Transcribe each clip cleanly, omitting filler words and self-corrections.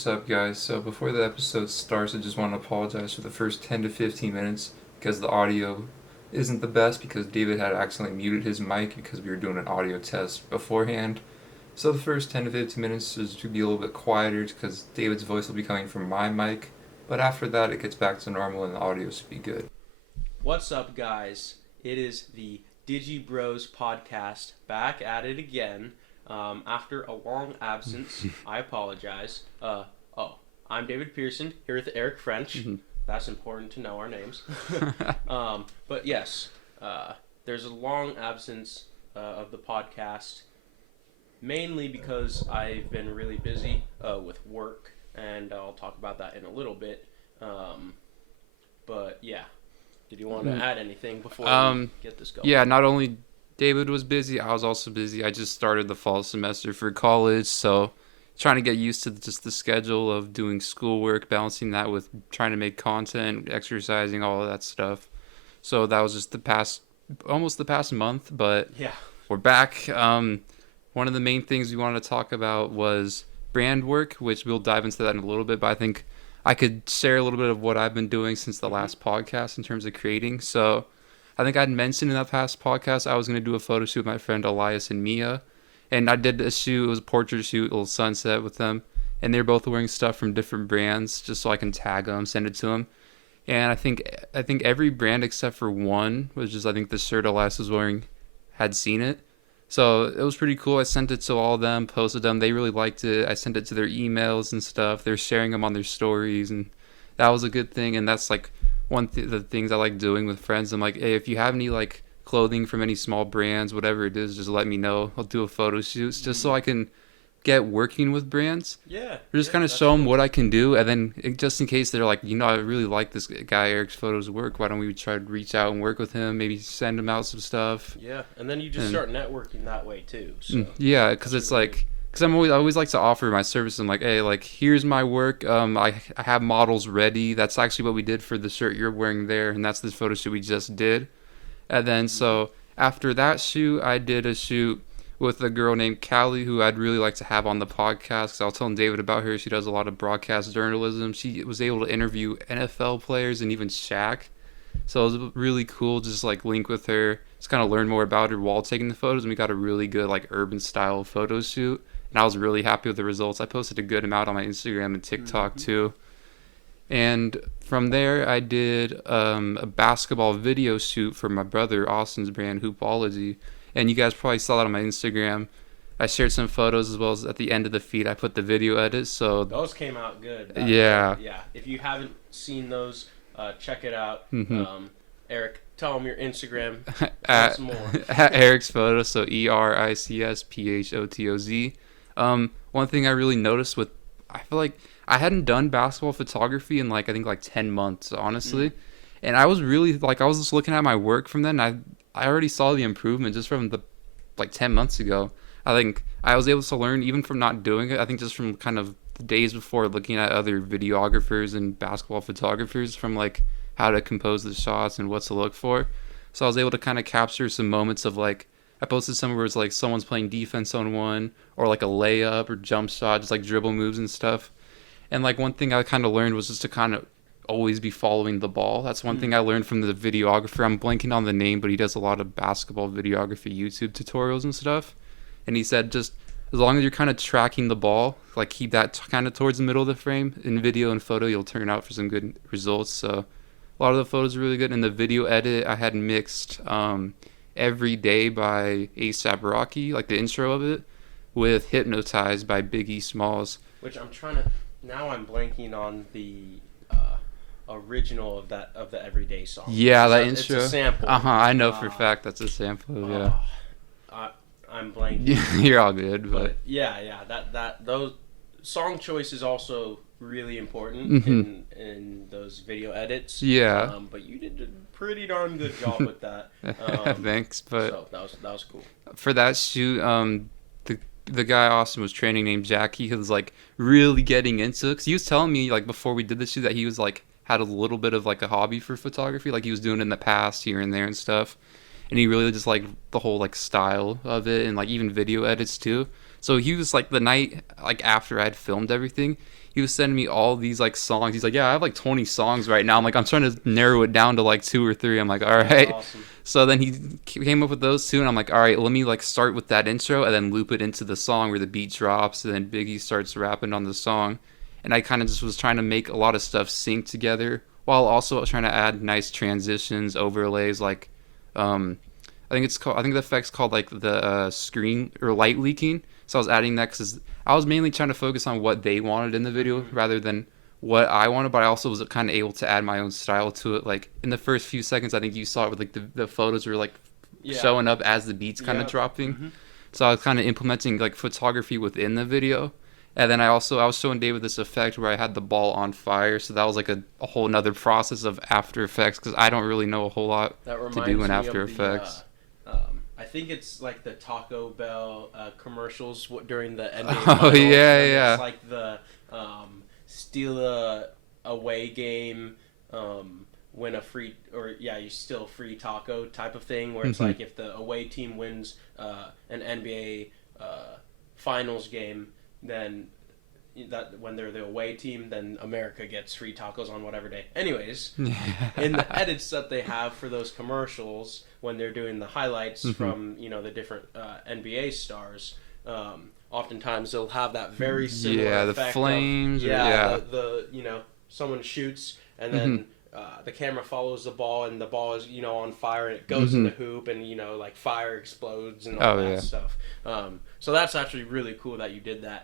What's up, guys? So before the episode starts, I just want to apologize for the first 10 to 15 minutes because the audio isn't the best because David had accidentally muted his mic because we were doing an audio test beforehand. So the first 10 to 15 minutes is to be a little bit quieter because David's voice will be coming from my mic, but after that it gets back to normal and the audio should be good. What's up, guys? It is the Digi-Bros Podcast, back at it again. After a long absence, I apologize. I'm David Pearson, here with Eric French. Mm-hmm. That's important to know our names. But yes, there's a long absence of the podcast, mainly because I've been really busy with work, and I'll talk about that in a little bit. But yeah, did you want to add anything before we get this going? Yeah, not only David was busy, I was also busy. I just started the fall semester for college, so trying to get used to just the schedule of doing schoolwork, balancing that with trying to make content, exercising, all of that stuff. So that was just almost the past month, but Yeah. we're back. One of the main things we wanted to talk about was brand work, which we'll dive into that in a little bit, but I think I could share a little bit of what I've been doing since the last podcast in terms of creating. So I think I'd mentioned in that past podcast I was going to do a photo shoot with my friend Elias and Mia. And I did a shoot. It was a portrait shoot, a little sunset with them. And they're both wearing stuff from different brands just so I can tag them, send it to them. And I think every brand except for one, which is I think the shirt Elias was wearing, had seen it. So it was pretty cool. I sent it to all of them, posted them. They really liked it. I sent it to their emails and stuff. They're sharing them on their stories. And that was a good thing. And that's like the things I like doing with friends. I'm like, hey, if you have any like clothing from any small brands, whatever it is, just let me know. I'll do a photo shoot just so I can get working with brands. Yeah. Just kind of show them what I can do, and then just in case they're like, I really like this guy Eric's photos work. Why don't we try to reach out and work with him? Maybe send him out some stuff. Yeah, and then you just start networking that way too. So yeah, because it's like, because I always like to offer my service. I'm like, hey, like here's my work. I have models ready. That's actually what we did for the shirt you're wearing there, and that's the photo shoot we just did. And then so after that shoot, I did a shoot with a girl named Callie who I'd really like to have on the podcast because I was telling David about her. She does a lot of broadcast journalism. She was able to interview NFL players and even Shaq. So it was really cool just like link with her, just kind of learn more about her while taking the photos. And we got a really good like urban style photo shoot. And I was really happy with the results. I posted a good amount on my Instagram and Tik Tok too. And from there, I did a basketball video shoot for my brother Austin's brand, Hoopology. And you guys probably saw that on my Instagram. I shared some photos as well as at the end of the feed, I put the video edits. So those came out good. Yeah. If you haven't seen those, check it out. Mm-hmm. Eric, tell them your Instagram. at, more. at Eric's Photos, so ERICSPHOTOZ. One thing I really noticed I feel like I hadn't done basketball photography in I think 10 months, honestly. And I was really I was just looking at my work from then. I already saw the improvement just from the 10 months ago. I think I was able to learn even from not doing it. I think just from kind of the days before looking at other videographers and basketball photographers from how to compose the shots and what to look for. So I was able to kind of capture some moments of I posted somewhere where it's someone's playing defense on one or a layup or jump shot, just dribble moves and stuff. And one thing I kind of learned was just to kind of always be following the ball. That's one thing I learned from the videographer. I'm blanking on the name, but he does a lot of basketball videography YouTube tutorials and stuff. And he said just as long as you're kind of tracking the ball, keep that kind of towards the middle of the frame. In video and photo, you'll turn out for some good results. So a lot of the photos are really good. In the video edit, I had mixed Every Day by A$AP Rocky, the intro of it, with Hypnotized by Biggie Smalls. Which I'm blanking on the original of the Everyday song. Yeah, that intro. It's a sample. I know for a fact that's a sample. Yeah. I'm blanking. You're all good, but yeah, those song choice is also really important in those video edits. Yeah. But you did a pretty darn good job with that. Thanks, but so that was cool. For that shoot, the guy Austin was training named Jackie, he was really getting into it. 'Cause he was telling me before we did the shoot that he was had a little bit of a hobby for photography, he was doing in the past here and there and stuff. And he really just liked the whole style of it and even video edits too. So he was the night after I had filmed everything, he was sending me all these like songs. He's like, yeah, I have like 20 songs right now. I'm like, I'm trying to narrow it down to like 2 or 3. I'm like, all That's right. awesome. So then he came up with those two, and I'm like, all right, let me like start with that intro and then loop it into the song where the beat drops, and then Biggie starts rapping on the song. And I kind of just was trying to make a lot of stuff sync together while also trying to add nice transitions, overlays, like, I think the effect's called like the screen or light leaking. So I was adding that because I was mainly trying to focus on what they wanted in the video rather than what I wanted, but I also was kind of able to add my own style to it. Like in the first few seconds, I think you saw it with like the photos were like showing up as the beats kind of dropping. Mm-hmm. So I was kind of implementing like photography within the video. And then I was showing David this effect where I had the ball on fire. So that was like a whole nother process of After Effects because I don't really know a whole lot to do in After Effects. I think it's like the Taco Bell commercials during the NBA Oh, finals. yeah. It's like the steal a away game, win a free, or you steal a free taco type of thing, where it's like if the away team wins an NBA finals game, then that when they're the away team, then America gets free tacos on whatever day. Anyways, in the edits that they have for those commercials, when they're doing the highlights from the different NBA stars, oftentimes they'll have that very similar the effect flames. of, the someone shoots and then the camera follows the ball and the ball is on fire and it goes in the hoop and like fire explodes and all that stuff. So that's actually really cool that you did that.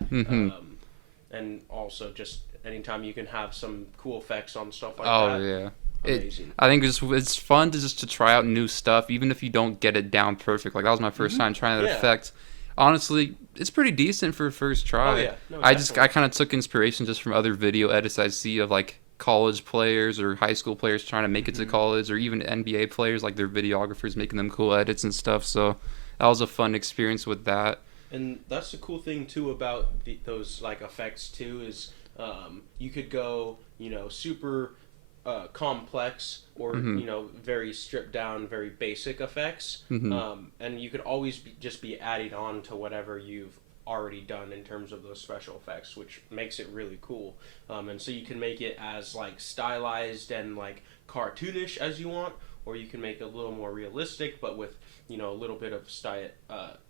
And also just anytime you can have some cool effects on stuff like that. Oh yeah. Amazing. I think it's fun to try out new stuff, even if you don't get it down perfect. Like that was my first time trying that effect. Honestly, it's pretty decent for a first try. Oh, yeah. No, I kind of took inspiration just from other video edits I see of like college players or high school players trying to make it to college, or even NBA players, like their videographers making them cool edits and stuff. So that was a fun experience with that. And that's the cool thing too about those like effects too is you could go super complex or very stripped down, very basic effects, and you could always just be adding on to whatever you've already done in terms of those special effects, which makes it really cool. And so you can make it as like stylized and like cartoonish as you want, or you can make it a little more realistic, but with a little bit of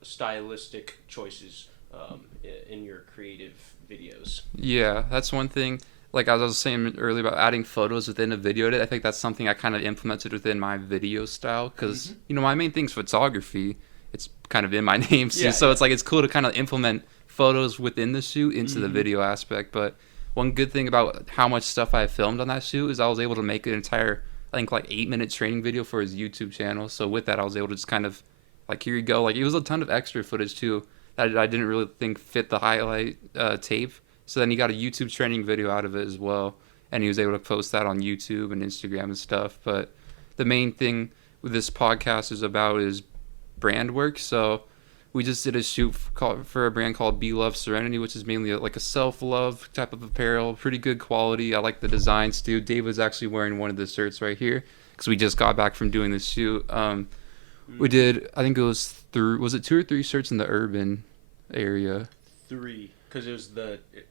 stylistic choices in your creative videos. Yeah, that's one thing. Like as I was saying earlier about adding photos within a video edit, I think that's something I kind of implemented within my video style because my main thing's photography. It's kind of in my name, so it's like it's cool to kind of implement photos within the shoot into the video aspect. But one good thing about how much stuff I filmed on that shoot is I was able to make an entire, I think, like 8-minute training video for his YouTube channel. So with that, I was able to just kind of like, here you go. Like it was a ton of extra footage too that I didn't really think fit the highlight tape. So then he got a YouTube training video out of it as well, and he was able to post that on YouTube and Instagram and stuff. But the main thing with this podcast is brand work. So we just did a shoot for a brand called Be Love Serenity, which is mainly like a self-love type of apparel, pretty good quality. I like the designs too. Dave was actually wearing one of the shirts right here because we just got back from doing this shoot. We did, I think it was 2 or 3 shirts in the urban area. 3. Because it was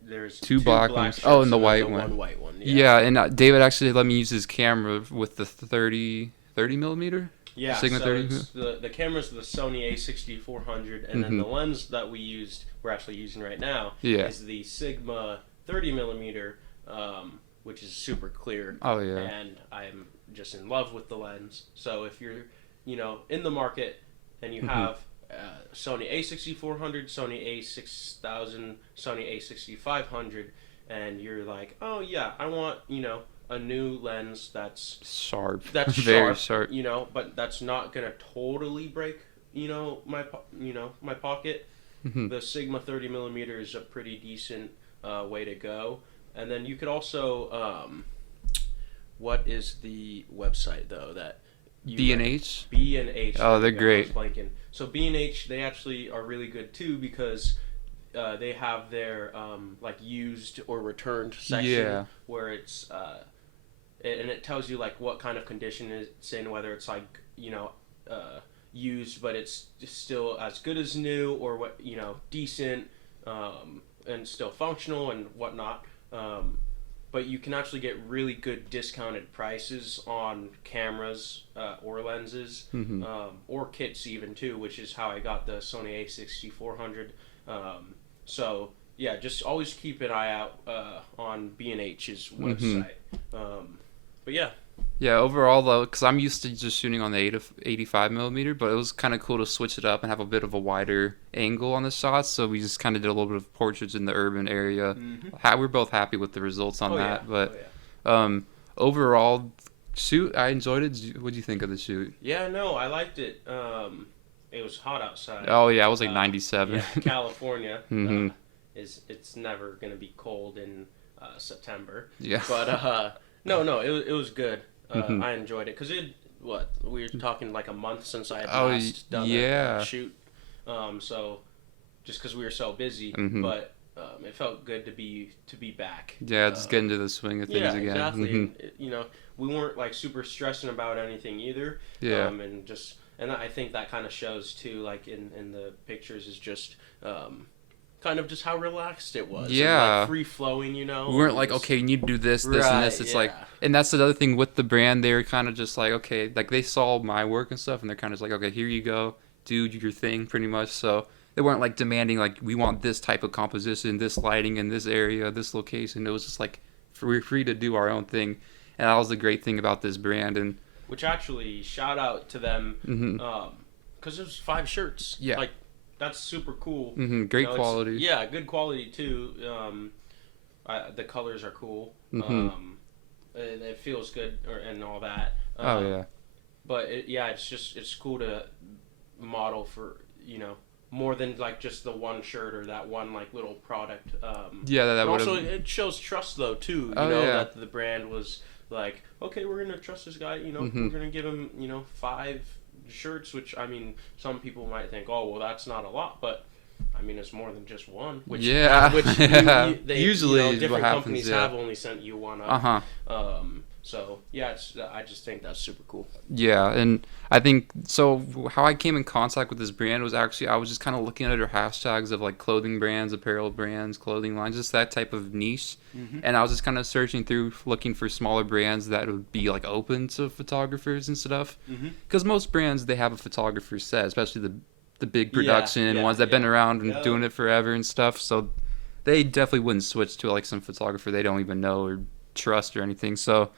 there's 2 black ones. Oh, and the white one. One white one. Yeah, and David actually let me use his camera with the 30 millimeter. Yeah, Sigma so 30. the camera's the Sony A6400, and then the lens that we're actually using right now is the Sigma 30 millimeter, which is super clear. Oh yeah. And I'm just in love with the lens. So if you're, in the market and you have Sony A6400, Sony A6000, Sony A6500, and you're like, oh yeah, I want a new lens that's sharp, very sharp, but that's not gonna totally break my pocket. The Sigma 30 millimeter is a pretty decent way to go. And then you could also what is the website though that B&H? B&H. Oh, they're great. So B&H, they actually are really good too because they have their like used or returned section where it's and it tells you like what kind of condition it's in, whether it's like used but it's still as good as new, or what decent and still functional and whatnot. But you can actually get really good discounted prices on cameras or lenses, or kits even too, which is how I got the Sony A6400. So yeah, just always keep an eye out on B&H's website. But yeah. Yeah, overall though, because I'm used to just shooting on the 85 millimeter, but it was kind of cool to switch it up and have a bit of a wider angle on the shots. So we just kind of did a little bit of portraits in the urban area. We're both happy with the results on that. Yeah. But overall, shoot, I enjoyed it. What do you think of the shoot? Yeah, no, I liked it. It was hot outside. Oh yeah, it was like 97. Yeah, California. It's never gonna be cold in September. Yeah. But no, it was good. I enjoyed it because we were talking like a month since I had last done a shoot. So just because we were so busy, but it felt good to be back. Yeah, just get into the swing of things again. Yeah, exactly. And, we weren't like super stressing about anything either. Yeah. And I think that kind of shows too, like in the pictures, is just kind of just how relaxed it was. Yeah. And, like, free flowing, We weren't like, okay, you need to do this, and this. It's like, and that's the other thing with the brand. They were kind of just like, okay, like they saw my work and stuff, and they're kind of just like, okay, here you go, do your thing, pretty much. So they weren't like demanding like we want this type of composition, this lighting in this area, this location. It was just like we're free to do our own thing, and that was the great thing about this brand. And which actually shout out to them, because there's 5 shirts. Yeah. Like, that's super cool. Great quality. Yeah, good quality too. The colors are cool. It feels good and all that. But it's cool to model for more than like just the one shirt or that one like little product. That would also it shows trust though too. That the brand was like, okay, we're gonna trust this guy. We're gonna give him 5 shirts, which I mean, some people might think, oh well, that's not a lot, but I mean, it's more than just one. Which they, usually different what happens, companies have only sent you one up. So yeah, I just think that's super cool. Yeah, and I think so. How I came in contact with this brand was actually I was just kind of looking at their hashtags of like clothing brands, apparel brands, clothing lines, just that type of niche. And I was just kind of searching through, looking for smaller brands that would be like open to photographers and stuff. Because most brands, they have a photographer set, especially the big production ones that've been around and doing it forever and stuff. So they definitely wouldn't switch to like some photographer they don't even know or trust or anything. So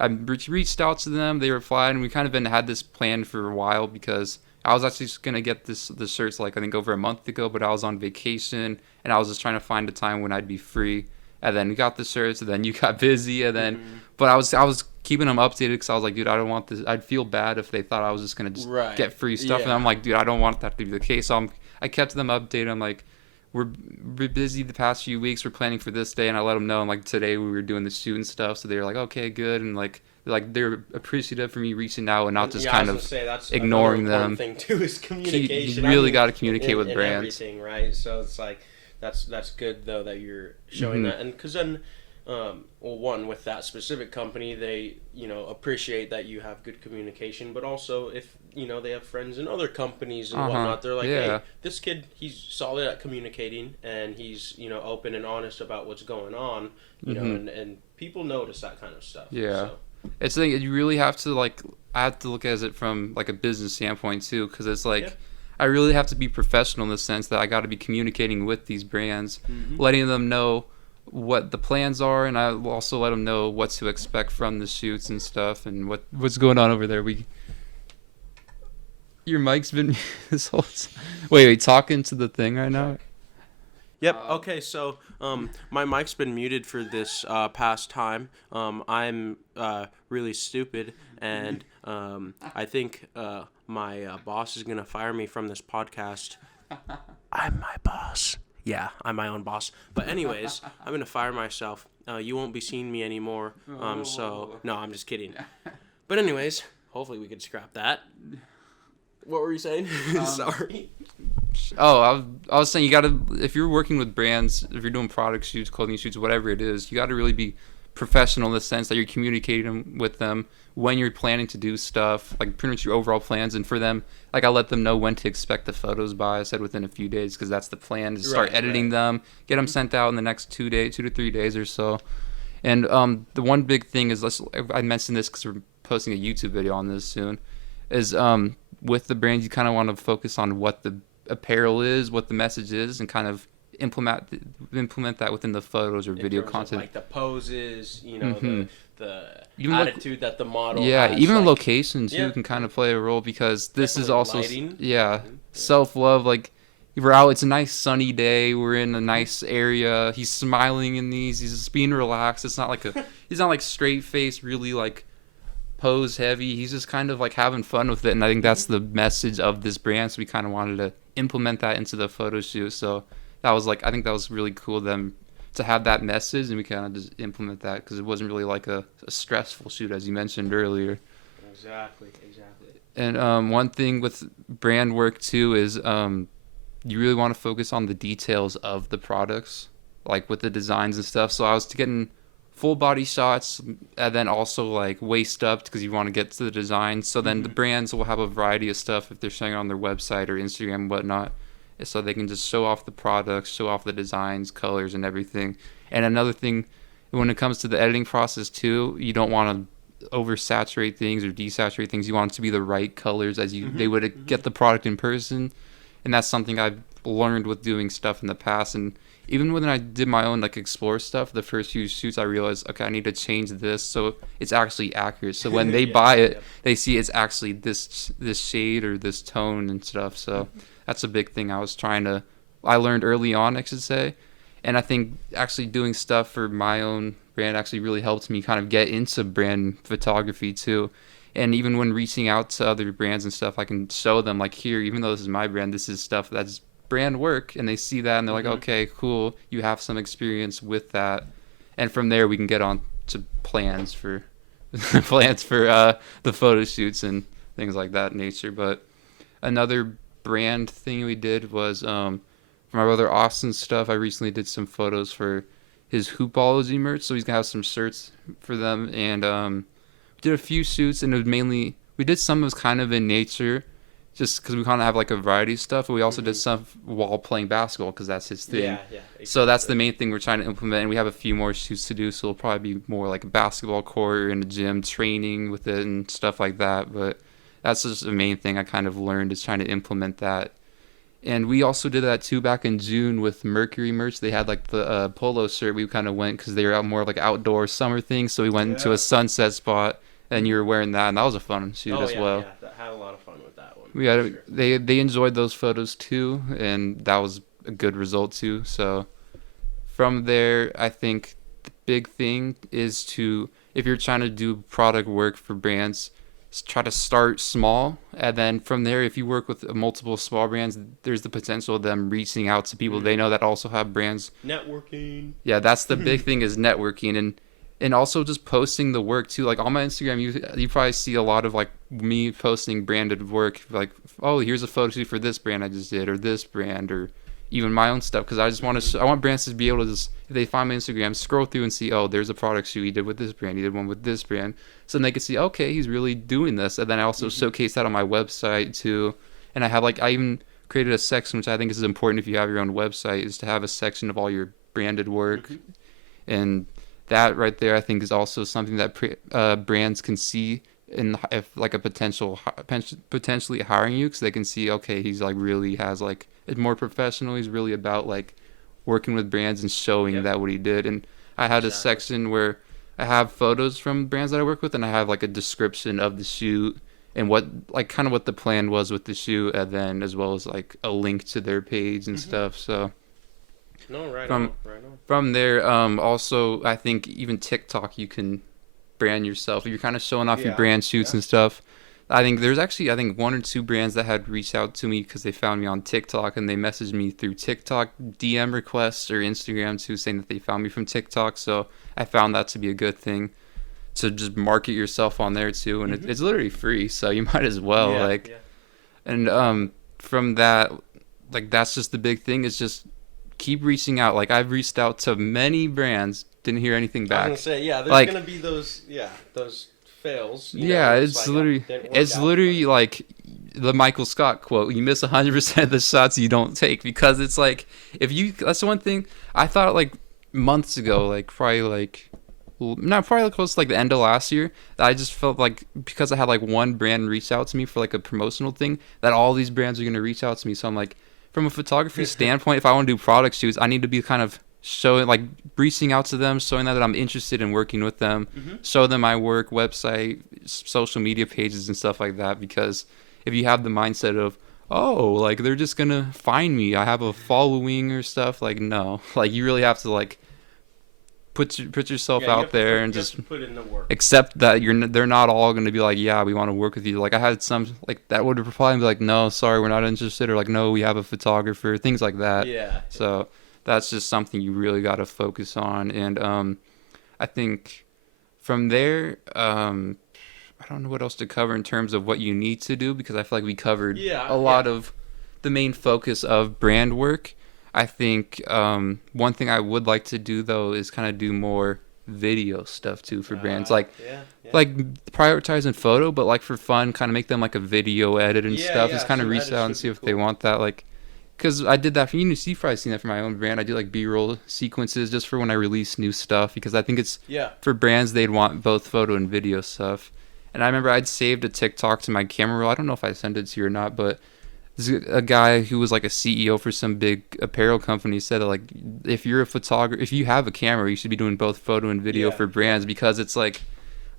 I reached out to them. They replied, and we kind of had this plan for a while because I was actually just gonna get the shirts like I think over a month ago, but I was on vacation and I was just trying to find a time when I'd be free. And then we got the shirts, and then you got busy, and then but I was keeping them updated because I was like, dude, I don't want this. I'd feel bad if they thought I was just gonna just get free stuff, and I'm like, dude, I don't want that to be the case. So I kept them updated. I'm like, we're busy the past few weeks. We're planning for this day, and I let them know. And like today we were doing the shoot and stuff, so they were like, okay, good, and like they're appreciative for me reaching out and not just kind of ignoring them. Thing too is communication. You really got to communicate with brands. Everything, right? So it's like that's good though that you're showing that, and because then. One, with that specific company, they appreciate that you have good communication, but also if they have friends in other companies and whatnot, they're like, hey, this kid, he's solid at communicating and he's open and honest about what's going on, and people notice that kind of stuff. So. It's the thing, you really have to I have to look at it from like a business standpoint too, because it's like I really have to be professional in the sense that I got to be communicating with these brands, letting them know what the plans are, and I will also let them know what to expect from the shoots and stuff, and what's going on over there. Your mic's been this whole wait, talking to the thing right now. Yep. Okay. So, my mic's been muted for this past time. I'm really stupid, and I think my boss is gonna fire me from this podcast. I'm my boss. Yeah, I'm my own boss. But anyways, I'm going to fire myself. You won't be seeing me anymore. So, no, I'm just kidding. But anyways, hopefully we could scrap that. What were you saying? Sorry. Oh, I was saying you got to, if you're working with brands, if you're doing product shoots, clothing shoots, whatever it is, you got to really be professional in the sense that you're communicating with them when you're planning to do stuff, like pretty much your overall plans. And for them, like I let them know when to expect the photos by. I said within a few days because that's the plan, to start editing them, get them sent out in the next 2 to 3 days or so. And the one big thing is, I mentioned this because we're posting a YouTube video on this soon, is with the brands you kind of want to focus on what the apparel is, what the message is, and kind of implement that within the photos or video content. Like the poses, the even attitude that the model has. Even like, location too can kind of play a role, because this is also lighting. Self-love. Like we're out, it's a nice sunny day, we're in a nice area, he's smiling in these, he's just being relaxed. It's not like he's not like straight face, really like pose heavy. He's just kind of like having fun with it, and I think that's the message of this brand. So we kind of wanted to implement that into the photo shoot. So that was like, I think that was really cool them to have that message, and we kind of just implement that because it wasn't really like a stressful shoot, as you mentioned earlier. Exactly. And one thing with brand work too is you really want to focus on the details of the products, like with the designs and stuff. So I was getting full body shots, and then also like waist up because you want to get to the design. So then the brands will have a variety of stuff if they're showing it on their website or Instagram and whatnot, so they can just show off the products, show off the designs, colors, and everything. And another thing, when it comes to the editing process too, you don't want to oversaturate things or desaturate things. You want it to be the right colors as they would get the product in person. And that's something I've learned with doing stuff in the past. And even when I did my own like explore stuff, the first few shoots, I realized, okay, I need to change this so it's actually accurate. So when they buy it, they see it's actually this shade or this tone and stuff. So that's a big thing I learned early on, I should say. And I think actually doing stuff for my own brand actually really helped me kind of get into brand photography too. And even when reaching out to other brands and stuff, I can show them like, here, even though this is my brand, this is stuff that's brand work, and they see that and they're like, okay, cool, you have some experience with that. And from there we can get on to plans for the photo shoots and things like that nature. But another brand thing we did was for my brother Austin's stuff, I recently did some photos for his Hoopology merch, so he's gonna have some shirts for them. And we did a few shoots, and it was mainly, we did some that was kind of in nature, just because we kind of have like a variety of stuff, but we also did some while playing basketball because that's his thing. Exactly. So that's the main thing we're trying to implement, and we have a few more shoots to do, so it'll probably be more like a basketball court or in a gym, training with it and stuff like that. But that's just the main thing I kind of learned, is trying to implement that. And we also did that too back in June with Mercury merch. They had like the polo shirt. We kind of went because they were out more like outdoor summer things, so we went to a sunset spot, and you were wearing that, and that was a fun shoot as well. Yeah, I had a lot of fun with that one. They enjoyed those photos too, and that was a good result too. So from there, I think the big thing is to, if you're trying to do product work for brands, try to start small, and then from there, if you work with multiple small brands, there's the potential of them reaching out to people they know that also have brands. Networking. Yeah, that's the big thing, is networking. And also just posting the work too. Like on my Instagram, you probably see a lot of like me posting branded work, like, oh, here's a photo shoot for this brand I just did, or this brand, or even my own stuff, because I just want to I want brands to be able to just, if they find my Instagram, scroll through and see, oh, there's a product shoot he did with this brand, he did one with this brand, so then they can see, okay, he's really doing this. And then I also showcase that on my website too. And I even created a section, which I think is important if you have your own website, is to have a section of all your branded work. And that right there, I think, is also something that brands can see, in if like a potentially hiring you, because they can see, okay, he's like really has like, it's more professional, he's really about like working with brands and showing that what he did. And I had a section where I have photos from brands that I work with, and I have like a description of the shoot and what, like, kind of what the plan was with the shoot, and then as well as like a link to their page and stuff. So Right on. From there, also, I think even TikTok, you can brand yourself. If you're kind of showing off your brand shoots and stuff. I think there's actually, 1 or 2 brands that had reached out to me because they found me on TikTok, and they messaged me through TikTok DM requests or Instagram too, saying that they found me from TikTok. So I found that to be a good thing, to just market yourself on there too. And it's literally free, so you might as well. And from that, like, that's just the big thing, is just keep reaching out. Like, I've reached out to many brands, didn't hear anything I was back. gonna say, yeah, there's Like- gonna be those fails. Yeah, where it's like, literally didn't work it's out, literally like the Michael Scott quote: "You miss 100% of the shots you don't take," because it's like if you that's the one thing I thought like months ago, like probably like not probably like close to like the end of last year, that I just felt like because I had like one brand reach out to me for like a promotional thing, that all these brands are gonna reach out to me. So I'm like, from a photography standpoint, if I want to do product shoots, I need to be kind of showing like reaching out to them, showing that I'm interested in working with them, show them my work, website, social media pages and stuff like that. Because if you have the mindset of, oh, like they're just gonna find me, I have a following or stuff, like no, like you really have to like put yourself Yeah, you out have to there put- and you have just to put in the work. accept that they're not all gonna be like, yeah, we want to work with you. Like I had some like that would reply and be like, no, sorry, we're not interested, or like, no, we have a photographer, things like that. Yeah. So that's just something you really got to focus on. And I think from there, I don't know what else to cover in terms of what you need to do, because I feel like we covered a lot of the main focus of brand work. I think one thing I would like to do though is kind of do more video stuff too for brands, like prioritizing photo, but like for fun, kind of make them like a video edit and stuff. Just kind of some reach edits out and should see be if they cool. want that, like. Because I did that for, you've probably seen that for my own brand. I do like B-roll sequences just for when I release new stuff, because I think it's for brands, they'd want both photo and video stuff. And I remember I'd saved a TikTok to my camera roll. I don't know if I sent it to you or not, but there's a guy who was like a CEO for some big apparel company said that like, if you're a photographer, if you have a camera, you should be doing both photo and video for brands, because it's like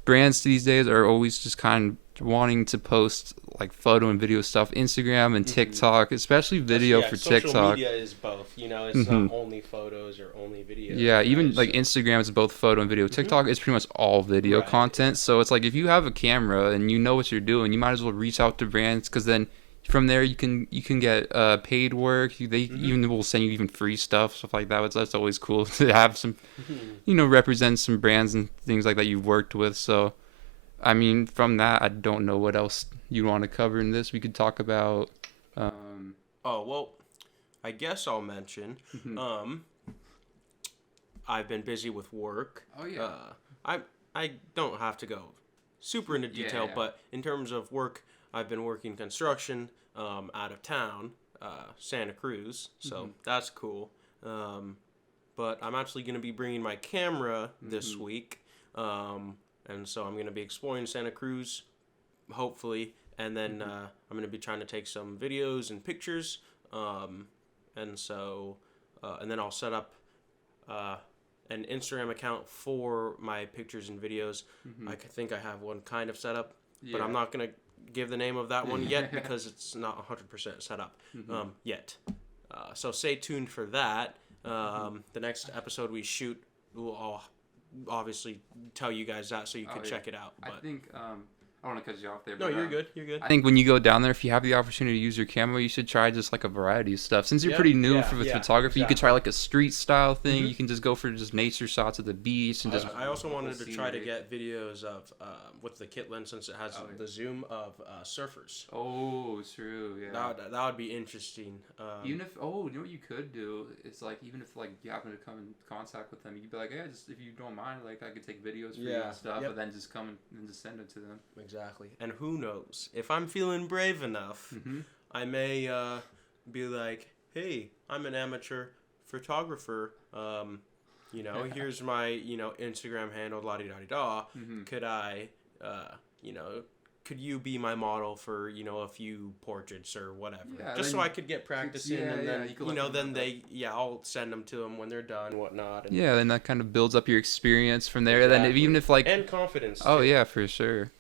brands these days are always just kind of wanting to post like photo and video stuff, Instagram and TikTok, especially video for social TikTok. Media is both, it's not only photos or only video. Yeah, even like Instagram is both photo and video. TikTok is pretty much all video content. So it's like if you have a camera and you know what you're doing, you might as well reach out to brands, because then from there you can get paid work. They even will send you even free stuff like that. That's always cool to have some, represent some brands and things like that you've worked with. So, I mean, from that, I don't know what else you want to cover in this. We could talk about. I guess I'll mention. I've been busy with work. Oh yeah. I don't have to go super into detail, but in terms of work, I've been working construction out of town, Santa Cruz, so that's cool. But I'm actually going to be bringing my camera this week, and so I'm going to be exploring Santa Cruz, hopefully, and then I'm going to be trying to take some videos and pictures, and so, and then I'll set up an Instagram account for my pictures and videos. I think I have one kind of set up, but I'm not going to give the name of that one yet because it's not 100% set up yet. So stay tuned for that. The next episode we shoot, I'll obviously tell you guys that so you can check it out. But I think I don't want to cut you off there. no, but, you're good. You're good. I think when you go down there, if you have the opportunity to use your camera, you should try just like a variety of stuff. Since you're pretty new with photography, you could try like a street style thing. You can just go for just nature shots of the beach and just. I also wanted to try to get videos of with the kit lens, since it has the zoom of surfers. Oh, true. Yeah. That would be interesting. Even if you know what you could do? It's like even if like you happen to come in contact with them, you could be like, hey, just if you don't mind, like I could take videos for you and stuff, but then just come and just send it to them. Exactly. And who knows? If I'm feeling brave enough, I may be like, hey, I'm an amateur photographer. Here's my, Instagram handle, la-di-da-di-da. Could I, could you be my model for, a few portraits or whatever? Just so I could get practice in, and then, I'll send them to them when they're done, whatnot. And then that kind of builds up your experience from there. Exactly. Then even if like. And confidence. Oh, too. yeah, for sure.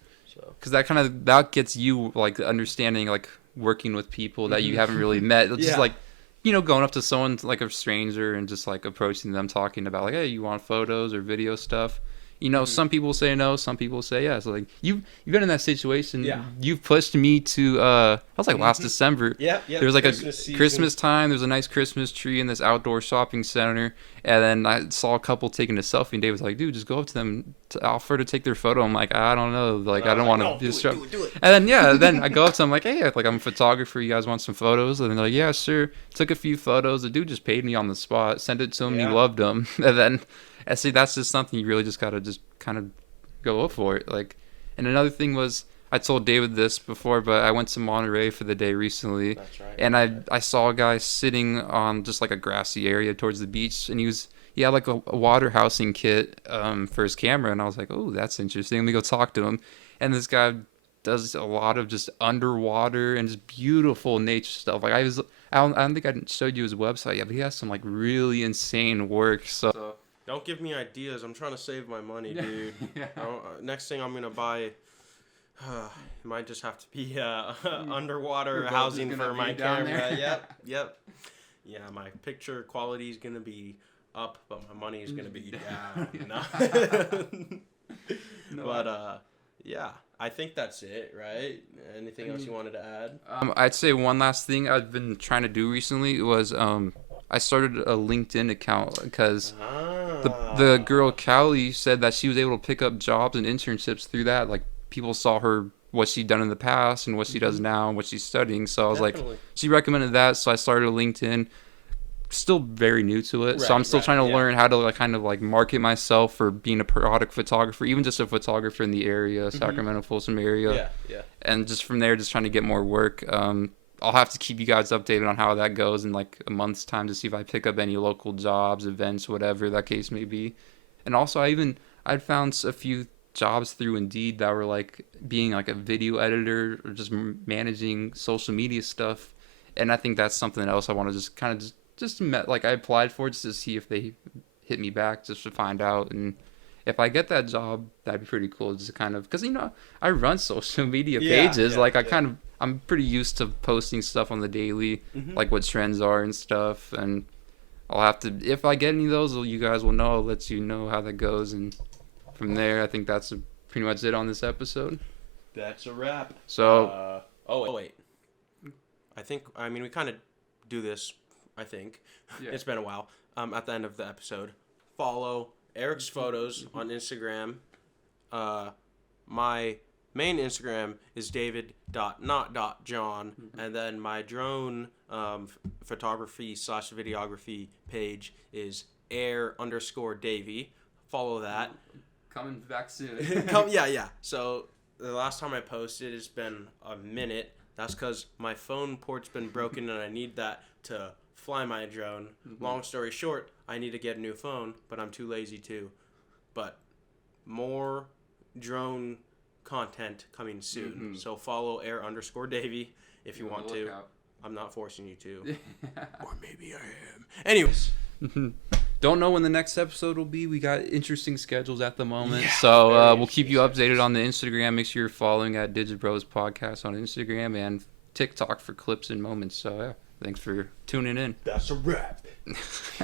Because that gets you like understanding like working with people that you haven't really met. It's just like, going up to someone like a stranger and just like approaching them, talking about like, hey, you want photos or video stuff? Some people say no, some people say yes. So, like you've been in that situation. Yeah. You've pushed me to. That was like last December. Yeah. There was like Christmas time. There's a nice Christmas tree in this outdoor shopping center, and then I saw a couple taking a selfie. And Dave was like, "Dude, just go up to them, offer to take their photo." I'm like, I don't know, like I don't want to disrupt. Do it. And then I go up to them like, "Hey, like I'm a photographer. You guys want some photos?" And they're like, "Yeah, sure." Took a few photos. The dude just paid me on the spot. Sent it to him. He loved them. I see that's just something you really just gotta just kind of go up for it. Like, and another thing was I told David this before, but I went to Monterey for the day recently. That's right. And I saw a guy sitting on just like a grassy area towards the beach, and he had like a water housing kit for his camera, and I was like, oh, that's interesting. Let me go talk to him. And this guy does a lot of just underwater and just beautiful nature stuff. Like I don't think I showed you his website yet, but he has some like really insane work. So Don't give me ideas. I'm trying to save my money, dude. Yeah. Next thing I'm gonna buy. It might just have to be underwater Your boat housing is for gonna my be down camera. there. Yep. Yeah, my picture quality is gonna be up, but my money is gonna be down. But yeah, I think that's it, right? Anything else you wanted to add? I'd say one last thing I've been trying to do recently was I started a LinkedIn account because the girl Callie said that she was able to pick up jobs and internships through that. Like, people saw her, what she'd done in the past and what she does now and what she's studying. So I was like, she recommended that, so I started a LinkedIn. Still very new to it, so I'm still trying to learn how to like kind of like market myself for being a product photographer, even just a photographer in the area, Sacramento, Folsom area. Yeah. And just from there, just trying to get more work. I'll have to keep you guys updated on how that goes in like a month's time to see if I pick up any local jobs, events, whatever that case may be. And also, I'd found a few jobs through Indeed that were like being like a video editor or just managing social media stuff. And I think that's something else I want to just kind of like I applied for just to see if they hit me back, just to find out. And if I get that job, that'd be pretty cool, just to kind of, because I run social media pages. I'm pretty used to posting stuff on the daily, like what trends are and stuff. And I'll have to, if I get any of those, you guys will know. I'll let you know how that goes. And from there, I think that's pretty much it on this episode. That's a wrap. So, wait. I mean, we kind of do this, I think. Yeah. It's been a while. At the end of the episode, follow Eric's photos on Instagram. My main Instagram is david.not.john, and then my drone photography/videography page is air_davy. Follow that. coming back soon. Yeah. So the last time I posted, it's been a minute. That's because my phone port's been broken and I need that to fly my drone. Long story short, I need to get a new phone, but I'm too lazy to. But more drone content coming soon. So follow air_davy if you want to. I'm not forcing you to. Or maybe I am. Anyways. Don't know when the next episode will be. We got interesting schedules at the moment. So we'll keep you updated on the Instagram. Make sure you're following at Digi-Bros Podcast on Instagram and TikTok for clips and moments. So yeah, thanks for tuning in. That's a wrap.